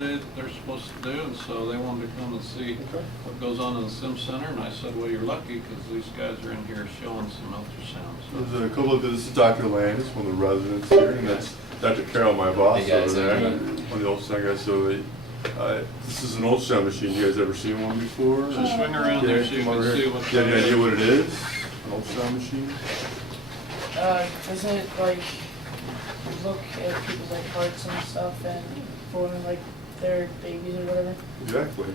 they're supposed to do, and so they wanted to come and see what goes on in the sim center, and I said, well, you're lucky, because these guys are in here showing some ultrasound. So. There's a couple of, this is Dr. Landis, one of the residents here, and that's Dr. Carol, my boss over there, one of the ultrasound guys. So this is an ultrasound machine. You guys ever seen one before? Just swing around there so you can see what. Do you have any idea what it is? An ultrasound machine? Doesn't it like look at people's like hearts and stuff and for like their babies or whatever? Exactly.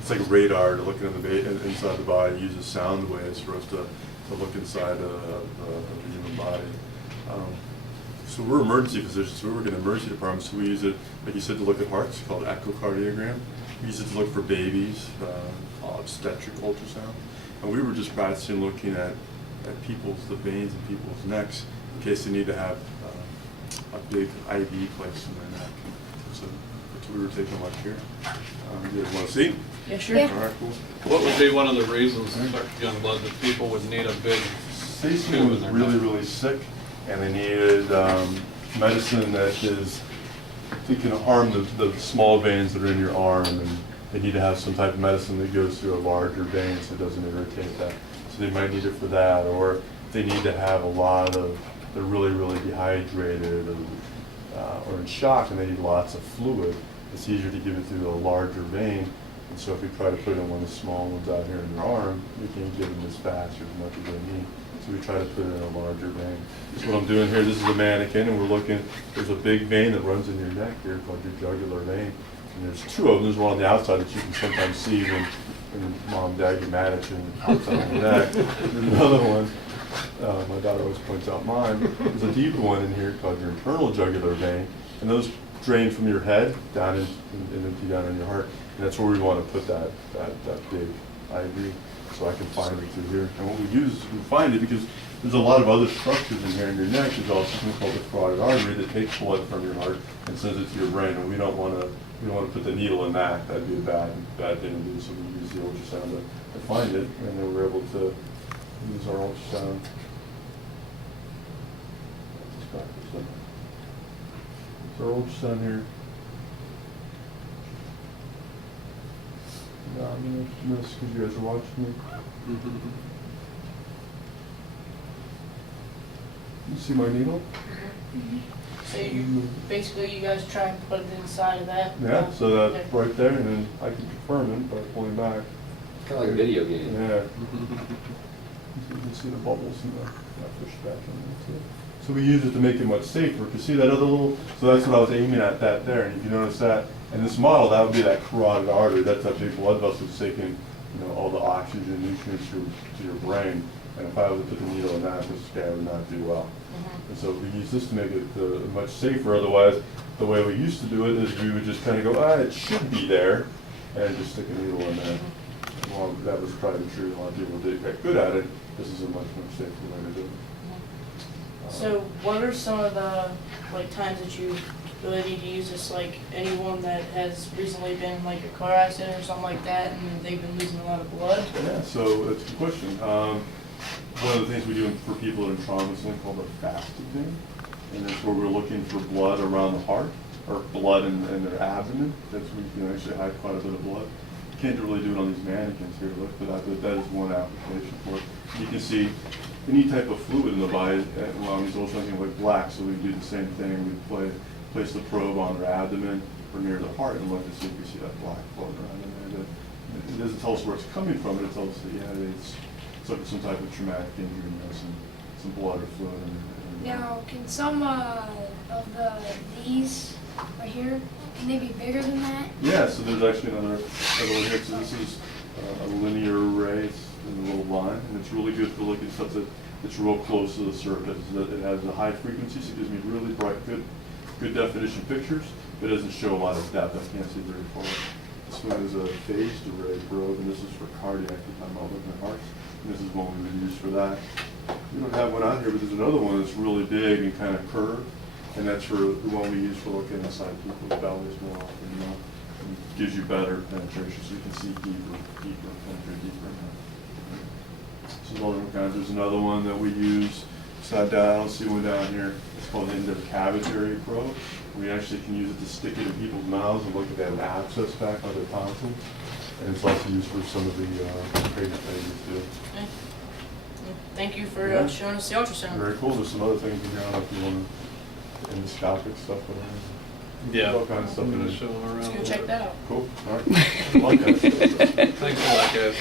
It's like a radar to look into the inside the body. It uses sound waves for us to look inside the human body. So we're emergency physicians, so we work in the emergency department, so we use it, like you said, to look at hearts, called echocardiogram. We use it to look for babies, obstetric ultrasound. And we were just practicing looking at the veins in people's necks in case they need to have a big IV placed in their neck. So that's what we were taking a look here. You guys want to see? Yeah, sure. Yeah. All right, cool. What would be one of the reasons to start young blood that people would need a big Stacy was really sick, and they needed medicine that can harm the small veins that are in your arm, and they need to have some type of medicine that goes through a larger vein so it doesn't irritate that. So they might need it for that, or they need to have they're really dehydrated or in shock and they need lots of fluid. It's easier to give it through a larger vein. And so if we try to put it in one of the small ones out here in their arm, we can't give them as fast or as much as they need. So we try to put it in a larger vein. This is what I'm doing here. This is a mannequin, and we're looking. There's a big vein that runs in your neck here called your jugular vein. And there's two of them. There's one on the outside that you can sometimes see when mom and dad get mad at you and it pops out on the neck. There's another one. My daughter always points out mine. There's a deeper one in here called your internal jugular vein, and those drain from your head down and down in your heart. And that's where we want to put that big IV, so I can find it through here. And what we use is we find it because there's a lot of other structures in here in your neck. There's also something called the carotid artery that takes blood from your heart and sends it to your brain. And we don't want to put the needle in that. That'd be a bad thing to do. So we use the ultrasound to find it, and then we're able to use our ultrasound. It's our ultrasound here. No, I'm going to miss because you guys are watching me. You see my needle? So you guys try and put it inside of that? Yeah, so that's right there, and then I can confirm it by pulling back. It's kind of like a video game. Yeah. You can see the bubbles and the push back on there too. So we use it to make it much safer. Because see that other little, so that's what I was aiming at there. And if you notice that, in this model, that would be that carotid artery. That's that big blood vessel that's taking, all the oxygen and nutrients to your brain. And if I was to put the needle in that, this guy would not do well. And so we use this to make it much safer. Otherwise, the way we used to do it is we would just kind of go, it should be there, and just stick a needle in there. Well, that was tried and true. A lot of people did get good at it. This is a much safer way to do it. So what are some of the times that you really need to use this? Like anyone that has recently been in like a car accident or something like that, and they've been losing a lot of blood? Yeah, so that's a good question. One of the things we do for people in trauma is something called a fasting thing, and that's where we're looking for blood around the heart or blood in their abdomen. That's where you can actually hide quite a bit of blood. You can't really do it on these mannequins here, look, but that is one application for it. You can see any type of fluid in the body. Well, these ultrasounds like black, so we do the same thing. We place the probe on their abdomen or near the heart and look to see if we see that black floating around in there. It doesn't tell us where it's coming from, but it tells us that it's some type of traumatic injury, some blood or fluid in there. Now, can some of these right here, can they be bigger than that? Yeah, so there's actually another one here. So this is a linear array in a little line, and it's really good for looking at stuff that's real close to the surface. It has a high frequency, so it gives me really bright, good definition pictures, but it doesn't show a lot of depth. I can't see very far. This one is a phased array probe, and this is for cardiac, if I'm not looking at hearts. And this is one we would use for that. We don't have one out here, but there's another one that's really big and kind of curved, and that's for the one we use for looking inside people's bellies more often. It gives you better penetration, so you can see penetrate deeper. So there's all different kinds. There's another one that we use So I don't see one down here. It's called endocavitary approach. We actually can use it to stick it in people's mouths and look at that abscess back on their tonsil. And it's also used for some of the pregnant ladies too. Okay. Thank you for Yeah. showing us the ultrasound. Very cool. There's some other things in here. I don't know if you want endoscopic stuff. Yeah. All kinds of stuff I'm in gonna it. show them Let's around. go check that out. Cool. All right. Good luck, guys. Thanks a lot, guys.